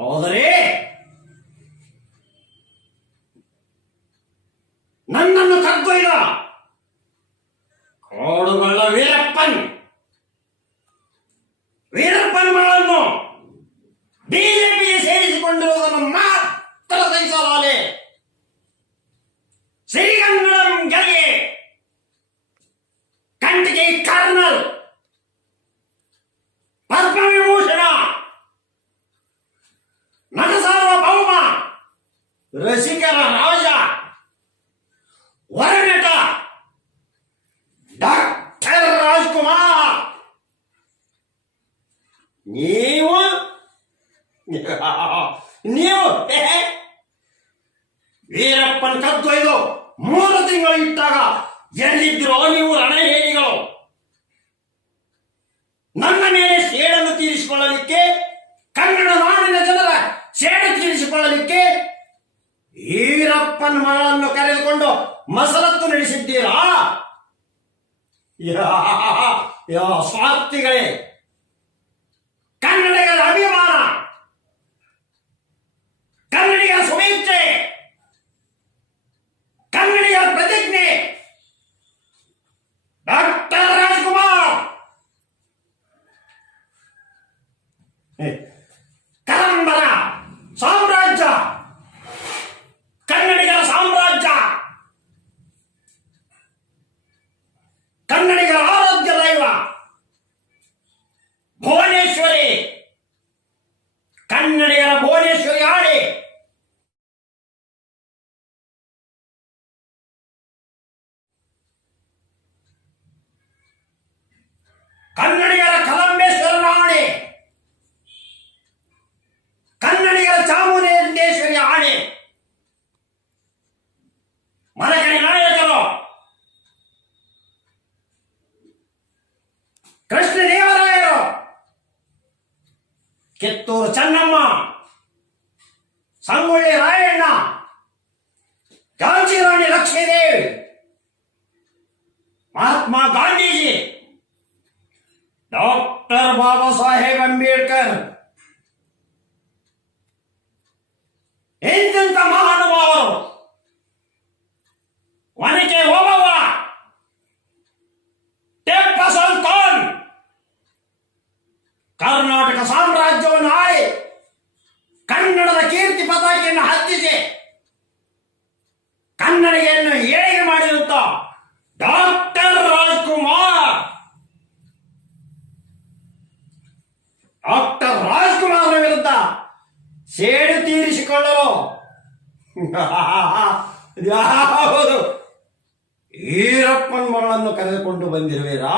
ಆದರೆ ನನ್ನನ್ನು ಕದ್ದೊಯ್ದ ಕೋಡುಗಳ ವೀರಪ್ಪನ್ ಮಗಳನ್ನು ಬಿಜೆಪಿಗೆ ಸೇರಿಸಿಕೊಂಡಿರುವುದನ್ನು ಮಾತ್ರ ಸಹಿಸಲಾರೆ. ಶ್ರೀಗಂಗಂ ಗೆಲ್ಗೆ ಕಂಟಿಗೆ ಕರ್ನಲ್ ಪದ್ಮವಿಭೂಷಣ ನಟ ಸಾರ್ವಭೌಮ ರಸಿಕರ ರಾಜ ವರನಟ ಡಾಕ್ಟರ್ ರಾಜ್ಕುಮಾರ್, ನೀವು ವೀರಪ್ಪನ್ ಕದ್ದೊಯ್ದು 3 ತಿಂಗಳು ಇಟ್ಟಾಗ ಎಲ್ಲಿದ್ರೋ ನೀವು ರಣಹೇಡಿಗಳು? ನನ್ನ ಮೇಲೆ ಸೇಡನ್ನು ತೀರಿಸಿಕೊಳ್ಳಲಿಕ್ಕೆ, ಕನ್ನಡ ನಾಡಿನ ಜನರ ಸೇಡು ತೀರಿಸಿಕೊಳ್ಳಲಿಕ್ಕೆ ವೀರಪ್ಪನ್ ಮಗಳನ್ನು ಕರೆದುಕೊಂಡು ಮಸರತ್ತು ನಡೆಸಿದ್ದೀರಾ? ಸ್ವಾರ್ಥಿಗಳೇ, ಕನ್ನಡಿಗರ ಅಭಿಮಾನ, ಕನ್ನಡಿಗರ ಸುಮೇಚ್ಛೆ, ಕನ್ನಡಿಗರ ಪ್ರತಿಜ್ಞೆ ಡಾಕ್ಟರ್ ರಾಜ್ಕುಮಾರ್ ಕರಂಬರ ಸಾಮ್ರಾಜ್ಯ, ಕನ್ನಡಿಗರ ಸಾಮ್ರಾಜ್ಯ, ಕನ್ನಡಿಗರ ಆರಾಧ್ಯ ದೈವ ಭುವನೇಶ್ವರಿ, ಕನ್ನಡಿಗರ ಭುವನೇಶ್ವರಿ ಆಡಿ ಕನ್ನಡಿಗರ ಕಲಂಬೇಶ್ವರನ ಆಣೆ, ಕನ್ನಡಿಗರ ಚಾಮುಂಡೇಶ್ವರಿ ಆಣೆ, ಮರಕಣಿ ನಾಯಕರು ಕೃಷ್ಣದೇವರಾಯರು, ಕಿತ್ತೂರು ಚೆನ್ನಮ್ಮ, ಸಂಗೊಳ್ಳಿ ರಾಯಣ್ಣ, ಝಾನ್ಸಿ ರಾಣಿ ಲಕ್ಷ್ಮೀದೇವಿ, ಮಹಾತ್ಮ ಗಾಂಧೀಜಿ, ಡಾಕ್ಟರ್ ಬಾಬಾ ಸಾಹೇಬ್ ಅಂಬೇಡ್ಕರ್, ಎಂತೆಂಥ ಮಹಾನುಭಾವರು, ಒನಕೆ ಓಬವ್ವ, ಟಿಪ್ಪು ಸುಲ್ತಾನ್ ಕರ್ನಾಟಕ ಸಾಮ್ರಾಜ್ಯವನ್ನು ಆಳಿ ಕನ್ನಡದ ಕೀರ್ತಿ ಪತಾಕೆಯನ್ನು ಹತ್ತಿಸಿ ಕನ್ನಡಿಗೆಯನ್ನು ಏಳಿಗೆ ಮಾಡಿರುತ್ತ ಡಾಕ್ಟರ್ ರಾಜ್ಕುಮಾರ್. ಡಾಕ್ಟರ್ ರಾಜ್ಕುಮಾರ್ ವಿರುದ್ಧ ಸೇಡು ತೀರಿಸಿಕೊಳ್ಳಲು ಯಾವುದು ವೀರಪ್ಪನ್ ಮಗಳನ್ನು ಕರೆದುಕೊಂಡು ಬಂದಿರುವಿರಾ?